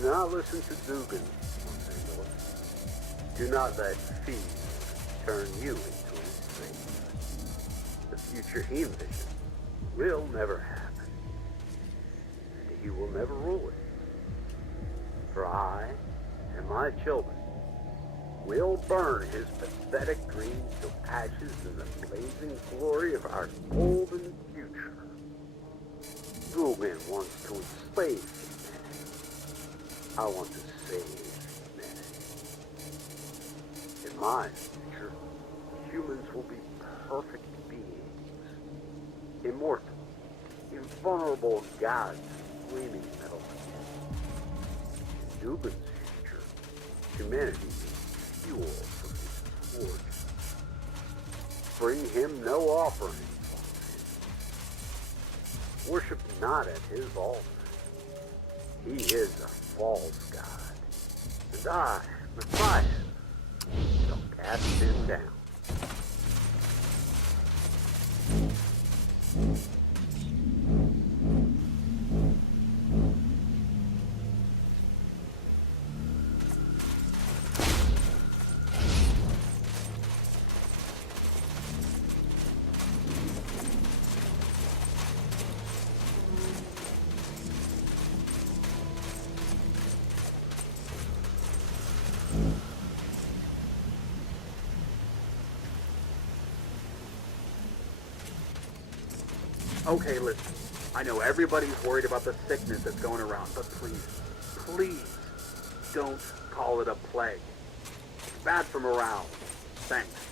Do not listen to Dugan, Los Angeles. Do not let fear turn you into his slave. The future he envisions will never happen, and he will never rule it. For I and my children will burn his pathetic dreams to ashes in the blazing glory of our golden future. Dugan wants to enslave humanity. I want to save humanity. In my future, humans will be perfect beings. Immortal, invulnerable gods, gleaming metal. In Dugan's future, humanity needs fuel from his forge. Bring him no offering. Worship not at his altar. He is a false god. And I, Messiah, shall cast him down. Okay, listen. I know everybody's worried about the sickness that's going around, but please, please, don't call it a plague. It's bad for morale. Thanks.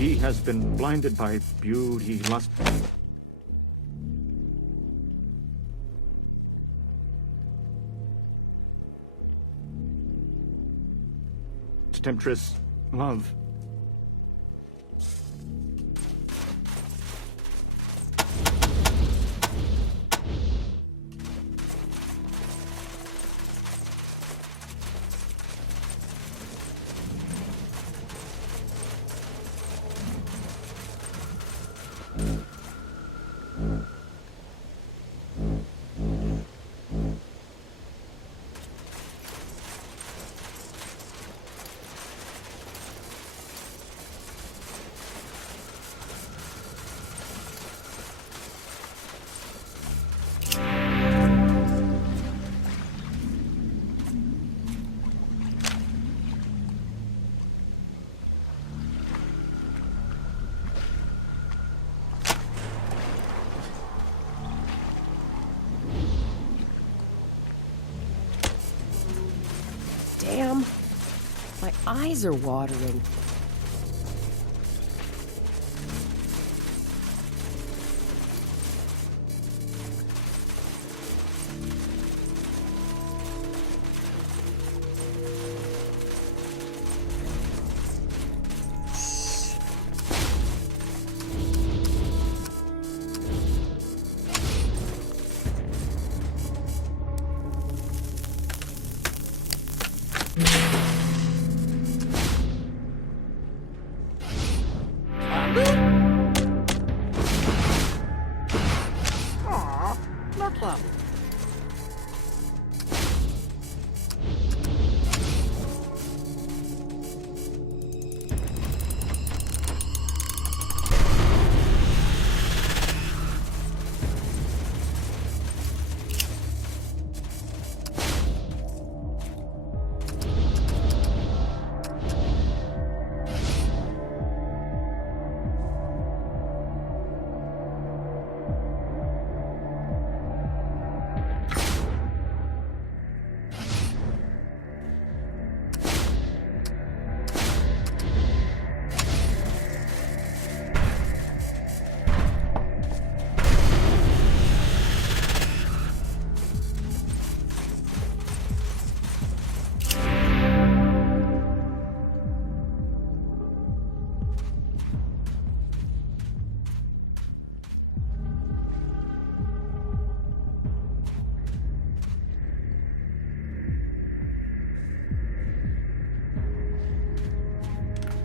He has been blinded by beauty, lust. Temptress, love. Damn, my eyes are watering.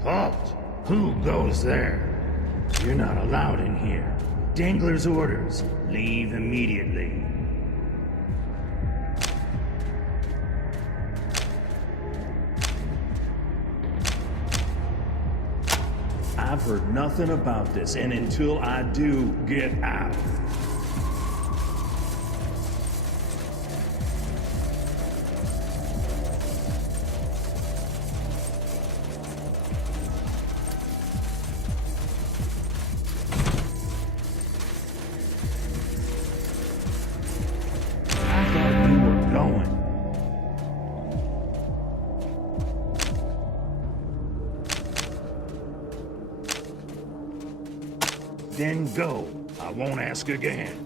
Halt! Who goes there? You're not allowed in here. Dangler's orders. Leave immediately. I've heard nothing about this, and until I do, get out. Then go. I won't ask again.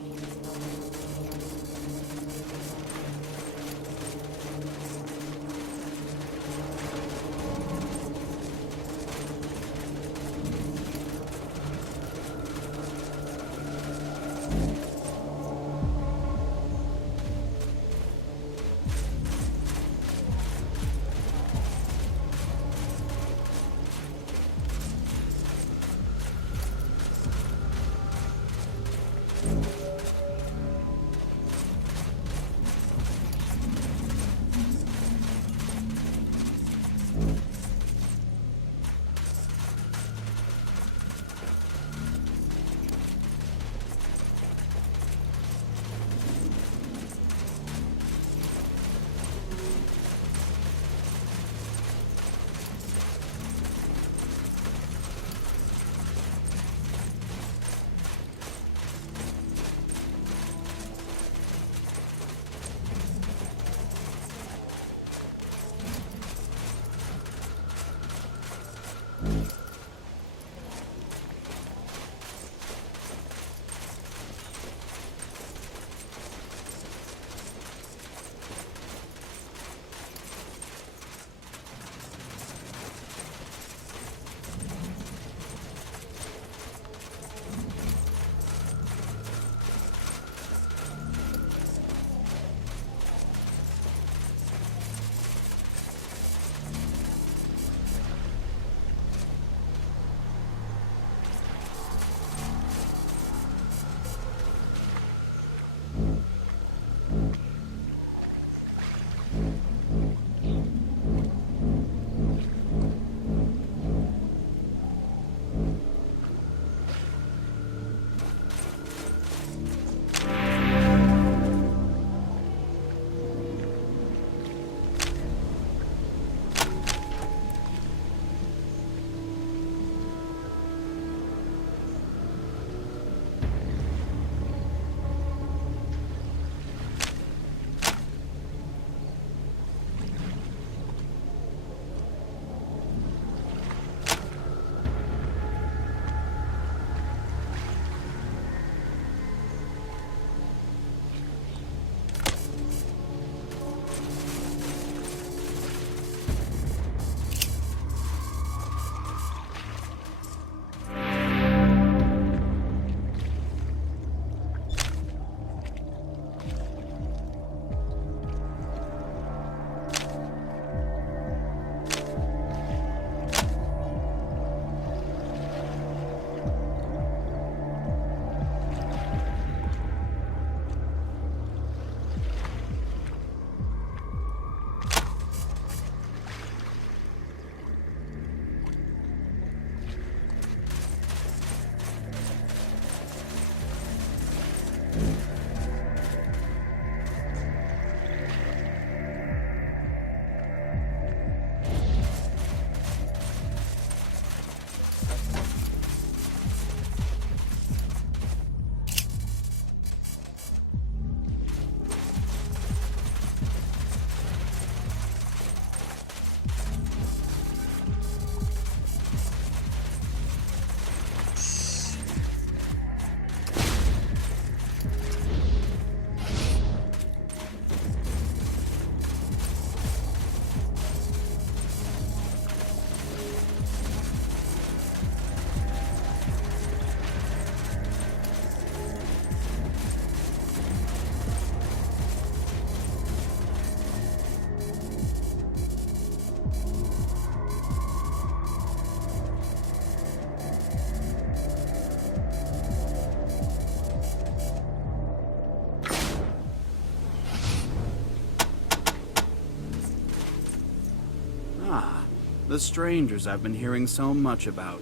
The strangers I've been hearing so much about.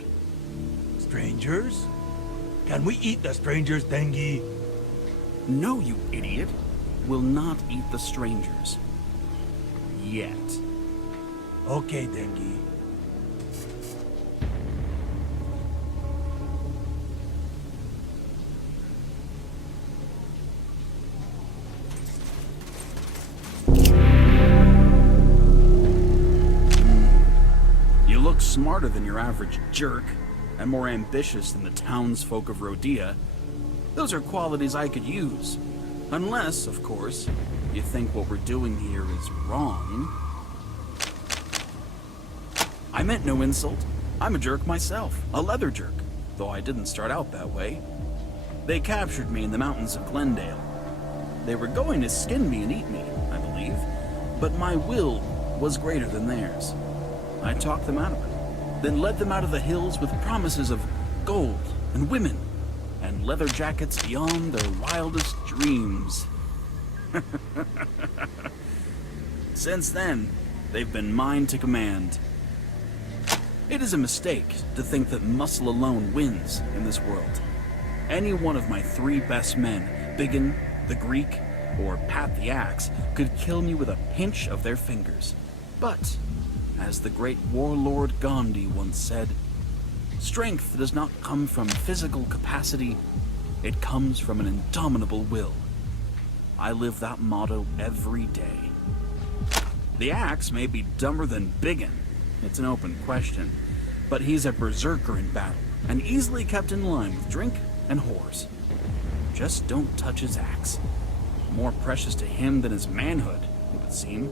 Strangers? Can we eat the strangers, Dengi? No, you idiot. We'll not eat the strangers. Yet. Okay, Dengi. You look smarter than your average jerk, and more ambitious than the townsfolk of Rodia. Those are qualities I could use. Unless, of course, you think what we're doing here is wrong. I meant no insult. I'm a jerk myself, a leather jerk, though I didn't start out that way. They captured me in the mountains of Glendale. They were going to skin me and eat me, I believe, but my will was greater than theirs. I talked them out of it, then led them out of the hills with promises of gold and women and leather jackets beyond their wildest dreams. Since then, they've been mine to command. It is a mistake to think that muscle alone wins in this world. Any one of my 3 best men, Biggin, the Greek, or Pat the Axe, could kill me with a pinch of their fingers. But, as the great warlord Gandhi once said, strength does not come from physical capacity, it comes from an indomitable will. I live that motto every day. The Axe may be dumber than Biggin, it's an open question, but he's a berserker in battle, and easily kept in line with drink and whores. Just don't touch his axe. More precious to him than his manhood, it would seem.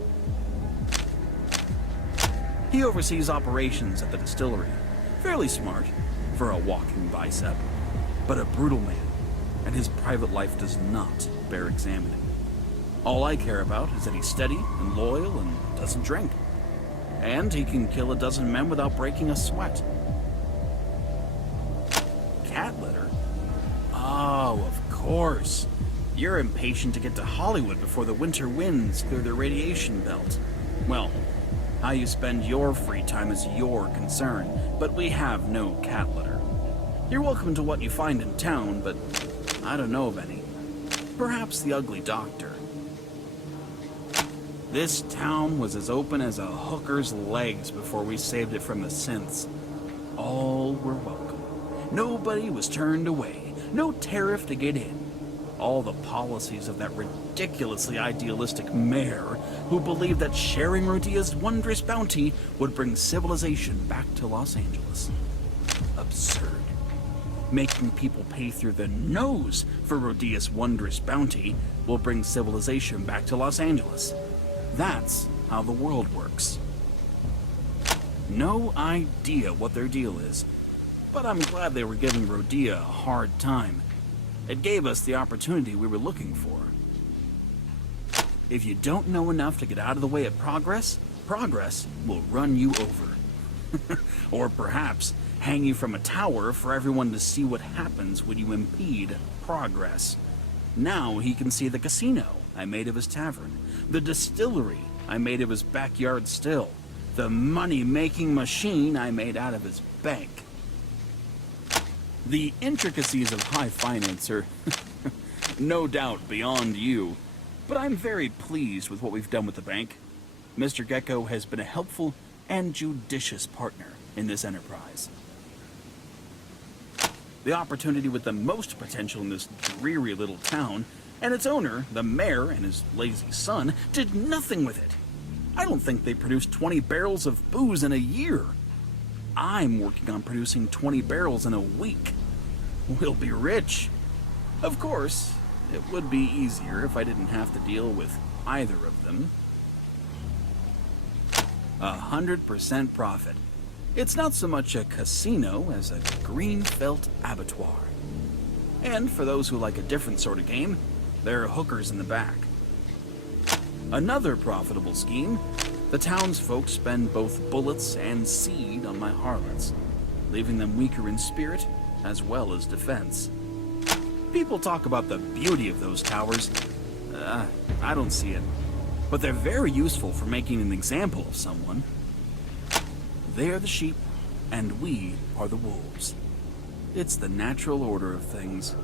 He oversees operations at the distillery. Fairly smart for a walking bicep, but a brutal man, and his private life does not bear examining. All I care about is that he's steady and loyal and doesn't drink. And he can kill a dozen men without breaking a sweat. Cat litter? Oh, of course. You're impatient to get to Hollywood before the winter winds clear the radiation belt. Well, how you spend your free time is your concern, but we have no cat litter. You're welcome to what you find in town, but I don't know of any. Perhaps the ugly doctor. This town was as open as a hooker's legs before we saved it from the synths. All were welcome. Nobody was turned away. No tariff to get in. All the policies of that ridiculously idealistic mayor who believed that sharing Rodia's wondrous bounty would bring civilization back to Los Angeles. Absurd. Making people pay through the nose for Rodia's wondrous bounty will bring civilization back to Los Angeles. That's how the world works. No idea what their deal is, but I'm glad they were giving Rodia a hard time. It gave us the opportunity we were looking for. If you don't know enough to get out of the way of progress, progress will run you over. Or perhaps hang you from a tower for everyone to see what happens when you impede progress. Now he can see the casino I made of his tavern, the distillery I made of his backyard still, the money-making machine I made out of his bank. The intricacies of high finance are no doubt beyond you, but I'm very pleased with what we've done with the bank. Mr. Gecko has been a helpful and judicious partner in this enterprise. The opportunity with the most potential in this dreary little town, and its owner, the mayor and his lazy son, did nothing with it. I don't think they produced 20 barrels of booze in a year. I'm working on producing 20 barrels in a week. We'll be rich. Of course, it would be easier if I didn't have to deal with either of them. 100% profit. It's not so much a casino as a green felt abattoir. And for those who like a different sort of game, there are hookers in the back. Another profitable scheme, the townsfolk spend both bullets and seed on my harlots, leaving them weaker in spirit as well as defense. People talk about the beauty of those towers. I don't see it. But they're very useful for making an example of someone. They are the sheep, and we are the wolves. It's the natural order of things.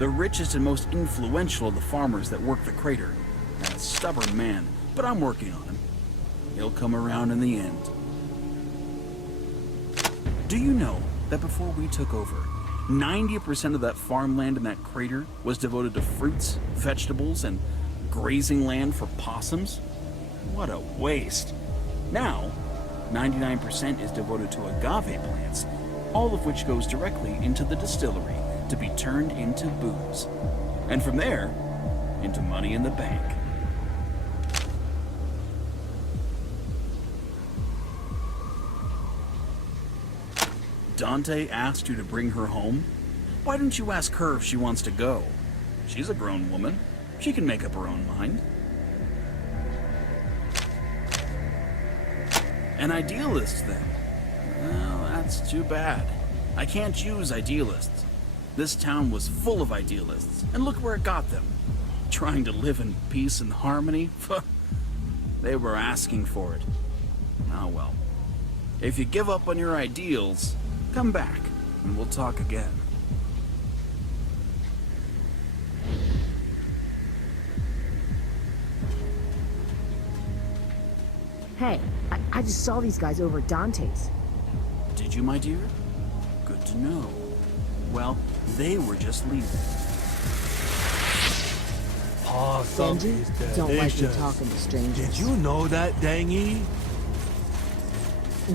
The richest and most influential of the farmers that work the crater. And a stubborn man, but I'm working on him. He'll come around in the end. Do you know that before we took over, 90% of that farmland in that crater was devoted to fruits, vegetables, and grazing land for possums? What a waste. Now, 99% is devoted to agave plants, all of which goes directly into the distillery to be turned into booze. And from there, into money in the bank. Dante asked you to bring her home? Why didn't you ask her if she wants to go? She's a grown woman. She can make up her own mind. An idealist, then? Well, that's too bad. I can't use idealists. This town was full of idealists, and look where it got them. Trying to live in peace and harmony? They were asking for it. Oh well. If you give up on your ideals, come back, and we'll talk again. Hey, I just saw these guys over at Dante's. Did you, my dear? Good to know. Well, they were just leaving. Awesome. Denji, don't like you talking to strangers. Did you know that, Dangy?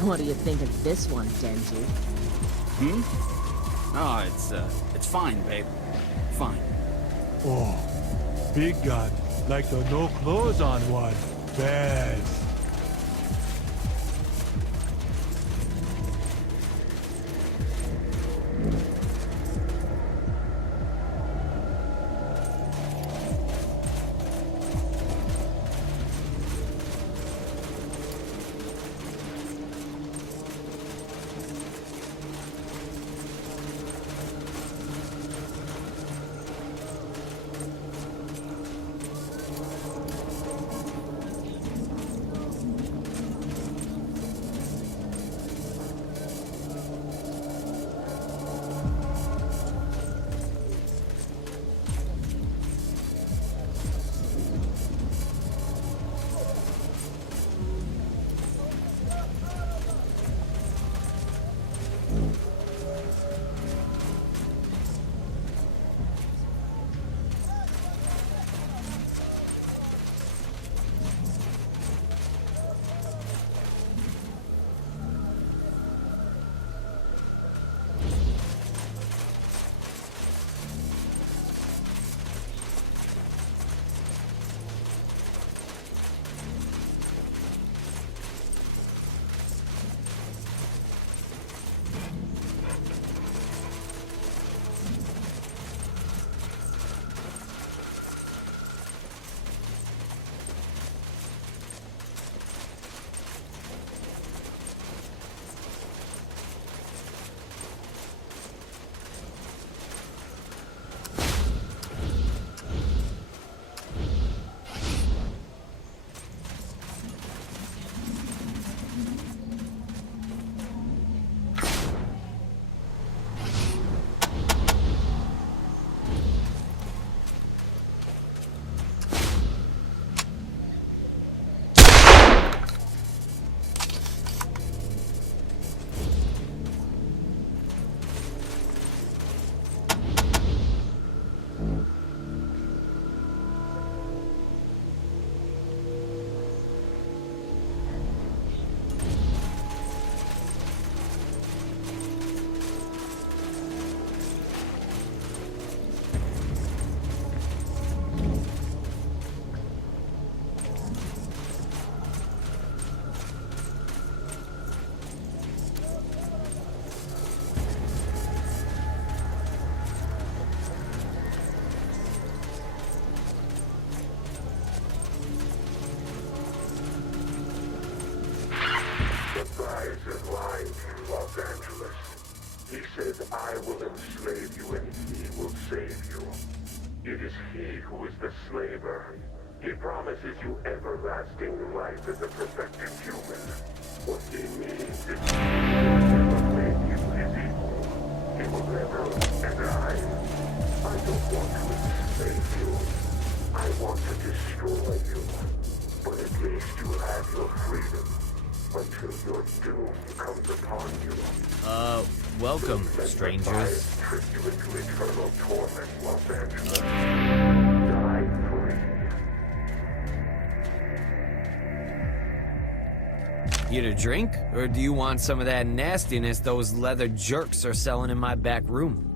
What do you think of this one, Denji? Oh, it's fine, babe. Fine. Oh, big gun. Like the no clothes on one. Best. I will enslave you and he will save you. It is he who is the slaver. He promises you everlasting life as a perfected human. What he means is he will never make you his equal. He will never, and I don't want to enslave you. I want to destroy you. But at least you'll have your freedom until your doom comes upon you. Welcome, Let strangers. the bias trick you into eternal torment, Los Angeles. Die free. You to drink, or do you want some of that nastiness those leather jerks are selling in my back room?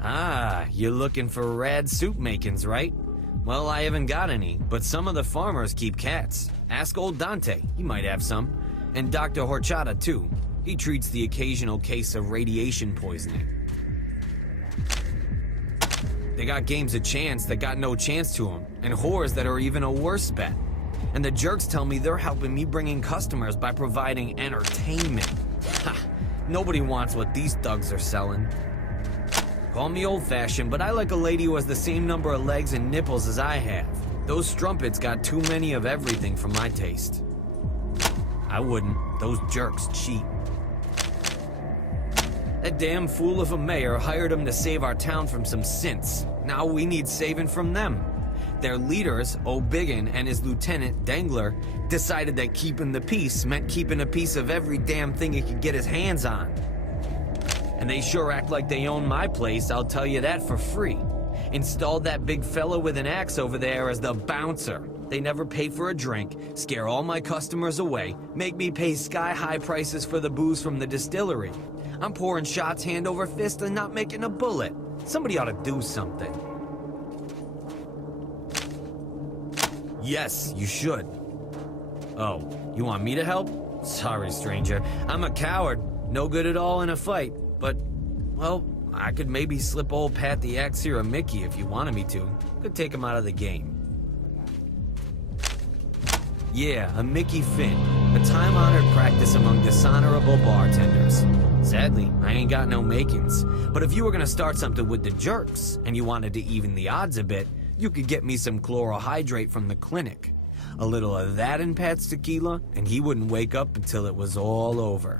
Ah, you're looking for rad soup makings, right? Well, I haven't got any, but some of the farmers keep cats. Ask old Dante, he might have some. And Dr. Horchata, too. He treats the occasional case of radiation poisoning. They got games of chance that got no chance to them, and whores that are even a worse bet. And the jerks tell me they're helping me bring in customers by providing entertainment. Ha! Nobody wants what these thugs are selling. Call me old-fashioned, but I like a lady who has the same number of legs and nipples as I have. Those strumpets got too many of everything for my taste. I wouldn't. Those jerks cheat. That damn fool of a mayor hired them to save our town from some synths. Now we need saving from them. Their leaders, O'Biggin and his lieutenant, Dangler, decided that keeping the peace meant keeping a piece of every damn thing he could get his hands on. And they sure act like they own my place, I'll tell you that for free. Installed that big fella with an axe over there as the bouncer. They never pay for a drink, scare all my customers away, make me pay sky-high prices for the booze from the distillery. I'm pouring shots hand over fist and not making a bullet. Somebody ought to do something. Yes, you should. Oh, you want me to help? Sorry, stranger. I'm a coward. No good at all in a fight. But, well, I could maybe slip old Pat the Axe here a Mickey if you wanted me to. Could take him out of the game. Yeah, a Mickey Finn. A time-honored practice among dishonorable bartenders. Sadly, I ain't got no makings. But if you were gonna start something with the jerks, and you wanted to even the odds a bit, you could get me some chlorohydrate from the clinic. A little of that in Pat's tequila, and he wouldn't wake up until it was all over.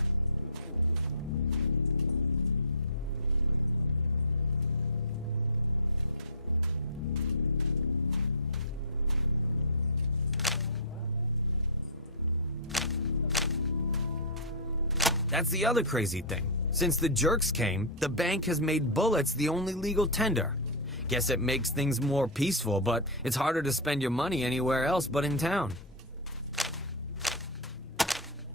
That's the other crazy thing. Since the jerks came, the bank has made bullets the only legal tender. Guess it makes things more peaceful, but it's harder to spend your money anywhere else but in town.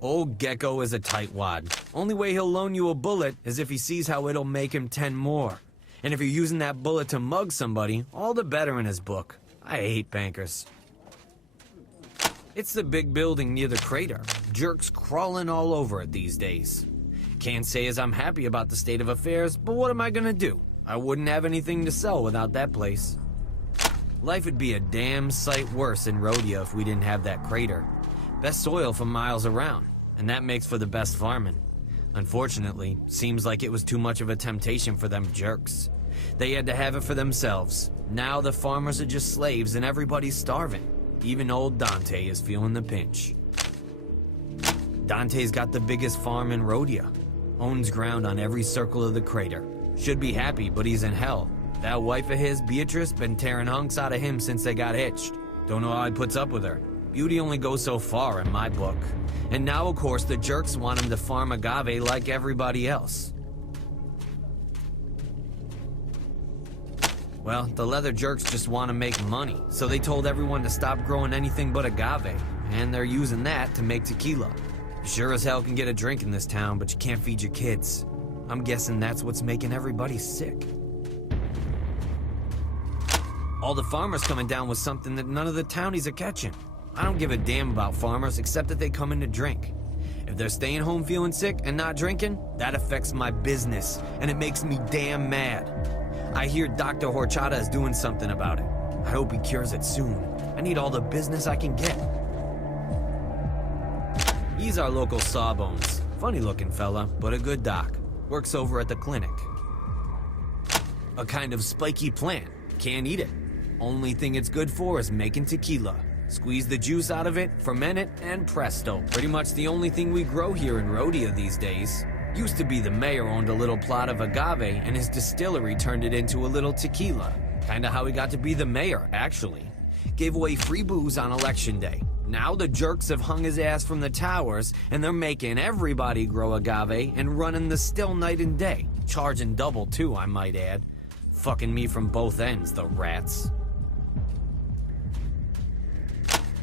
Old Gecko is a tightwad. Only way he'll loan you a bullet is if he sees how it'll make him 10 more. And if you're using that bullet to mug somebody, all the better in his book. I hate bankers. It's the big building near the crater. Jerks crawling all over it these days. Can't say as I'm happy about the state of affairs, but what am I gonna do? I wouldn't have anything to sell without that place. Life would be a damn sight worse in Rodia if we didn't have that crater. Best soil for miles around, and that makes for the best farming. Unfortunately, seems like it was too much of a temptation for them jerks. They had to have it for themselves. Now the farmers are just slaves and everybody's starving. Even old Dante is feeling the pinch. Dante's got the biggest farm in Rodia. Owns ground on every circle of the crater. Should be happy, but he's in hell. That wife of his, Beatrice, been tearing hunks out of him since they got hitched. Don't know how he puts up with her. Beauty only goes so far in my book. And now, of course, the jerks want him to farm agave like everybody else. Well, the leather jerks just want to make money, so they told everyone to stop growing anything but agave, and they're using that to make tequila. You sure as hell can get a drink in this town, but you can't feed your kids. I'm guessing that's what's making everybody sick. All the farmers coming down with something that none of the townies are catching. I don't give a damn about farmers except that they come in to drink. If they're staying home feeling sick and not drinking, that affects my business, and it makes me damn mad. I hear Dr. Horchata is doing something about it. I hope he cures it soon. I need all the business I can get. He's our local sawbones. Funny looking fella, but a good doc. Works over at the clinic. A kind of spiky plant. Can't eat it. Only thing it's good for is making tequila. Squeeze the juice out of it, ferment it, and presto. Pretty much the only thing we grow here in Rodia these days. Used to be the mayor owned a little plot of agave and his distillery turned it into a little tequila. Kinda how he got to be the mayor, actually. Gave away free booze on election day. Now the jerks have hung his ass from the towers and they're making everybody grow agave and running the still night and day. Charging double too, I might add. Fucking me from both ends, the rats.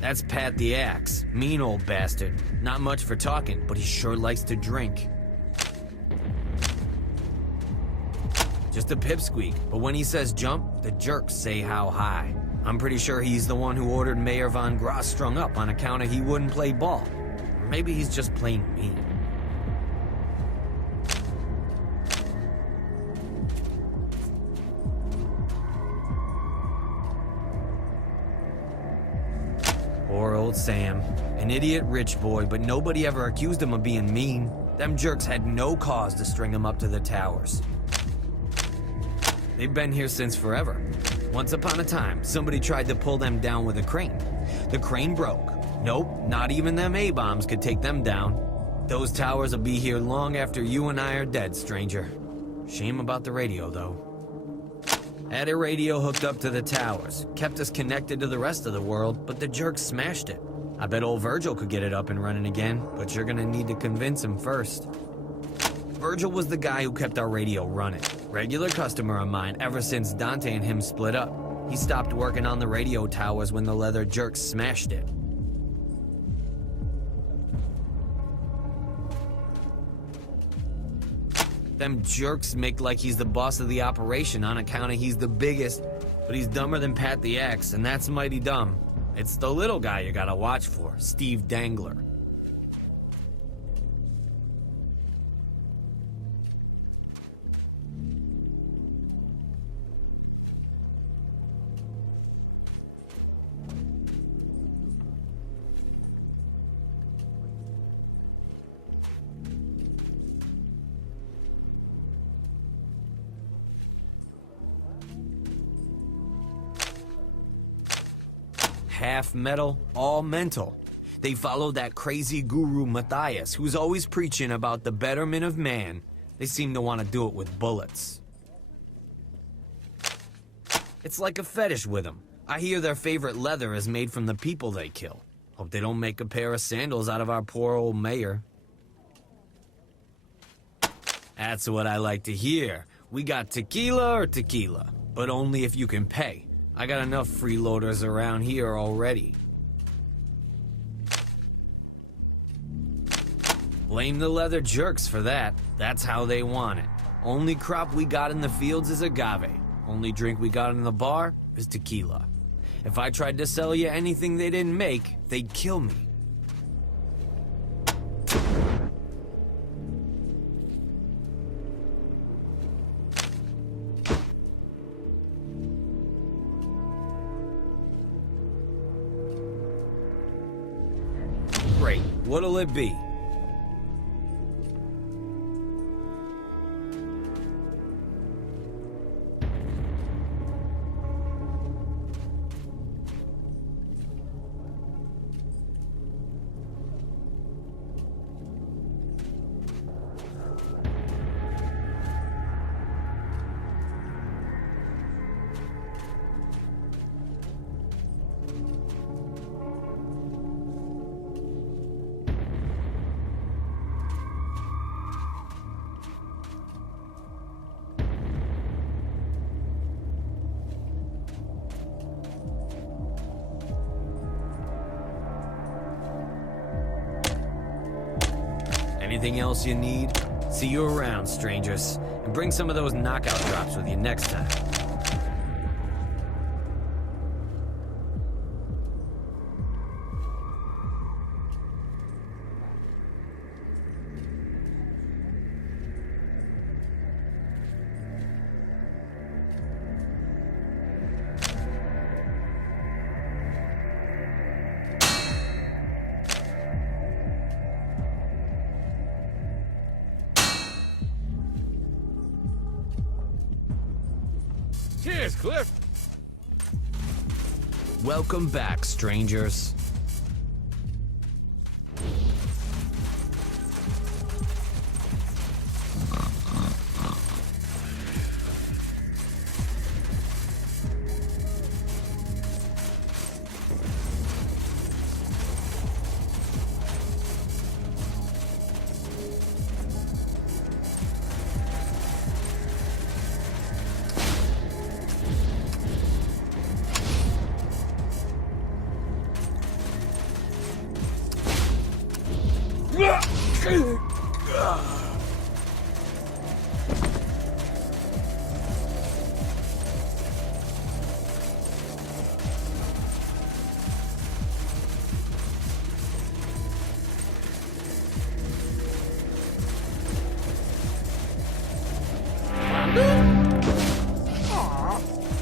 That's Pat the Axe. Mean old bastard. Not much for talking, but he sure likes to drink. Just a pipsqueak, but when he says jump, the jerks say how high. I'm pretty sure he's the one who ordered Mayor Von Gross strung up on account of he wouldn't play ball. Or maybe he's just plain mean. Poor old Sam. An idiot rich boy, but nobody ever accused him of being mean. Them jerks had no cause to string him up to the towers. They've been here since forever. Once upon a time, somebody tried to pull them down with a crane. The crane broke. Nope, not even them A-bombs could take them down. Those towers will be here long after you and I are dead, stranger. Shame about the radio, though. Had a radio hooked up to the towers, kept us connected to the rest of the world, but the jerks smashed it. I bet old Virgil could get it up and running again, but you're gonna need to convince him first. Virgil was the guy who kept our radio running. Regular customer of mine ever since Dante and him split up. He stopped working on the radio towers when the leather jerks smashed it. Them jerks make like he's the boss of the operation on account of he's the biggest, but he's dumber than Pat the Axe, and that's mighty dumb. It's the little guy you gotta watch for, Steve Dangler. Half metal, all mental. They follow that crazy guru Matthias, who's always preaching about the betterment of man. They seem to want to do it with bullets. It's like a fetish with them. I hear their favorite leather is made from the people they kill. Hope they don't make a pair of sandals out of our poor old mayor. That's what I like to hear. We got tequila or tequila, but only if you can pay. I got enough freeloaders around here already. Blame the leather jerks for that. That's how they want it. Only crop we got in the fields is agave. Only drink we got in the bar is tequila. If I tried to sell you anything they didn't make, they'd kill me. Great. What'll it be? Anything else you need? See you around, strangers. And bring some of those knockout drops with you next time. Cheers, Cliff. Welcome back, strangers.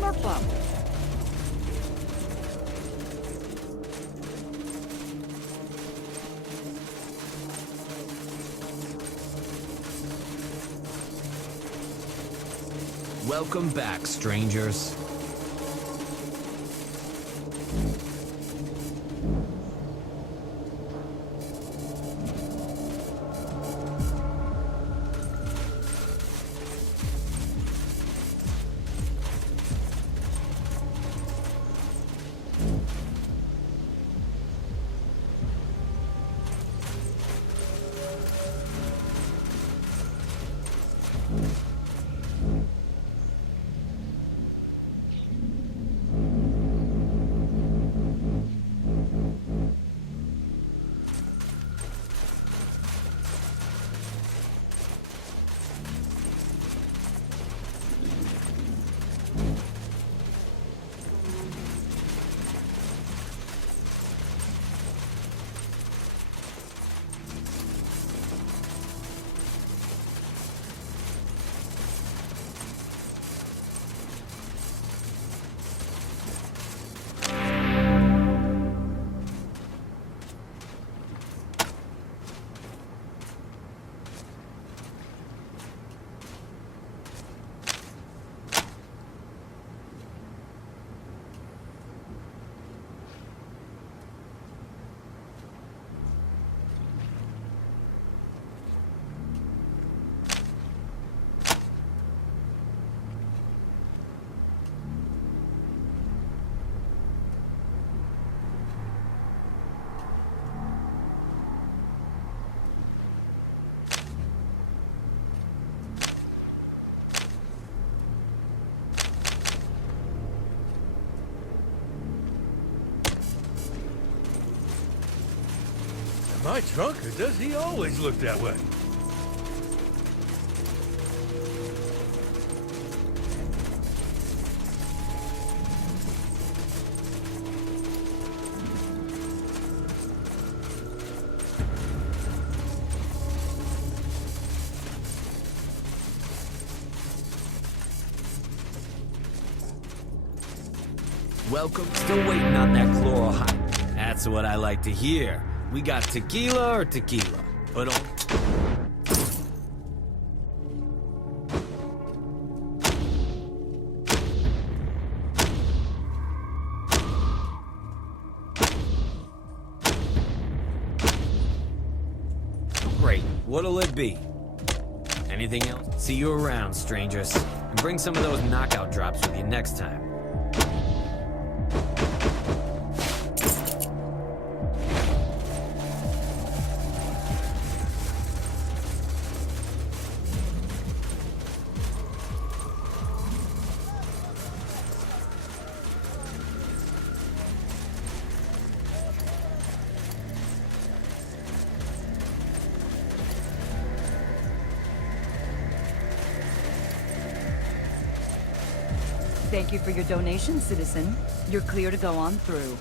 No problem. Welcome back, strangers. Am I drunk, or does he always look that way? Welcome. Still waiting on that chloral high. That's what I like to hear. We got tequila or tequila, but great. What'll it be? Anything else? See you around, strangers. And bring some of those knockout drops with you next time. Thank you for your donation, citizen. You're clear to go on through.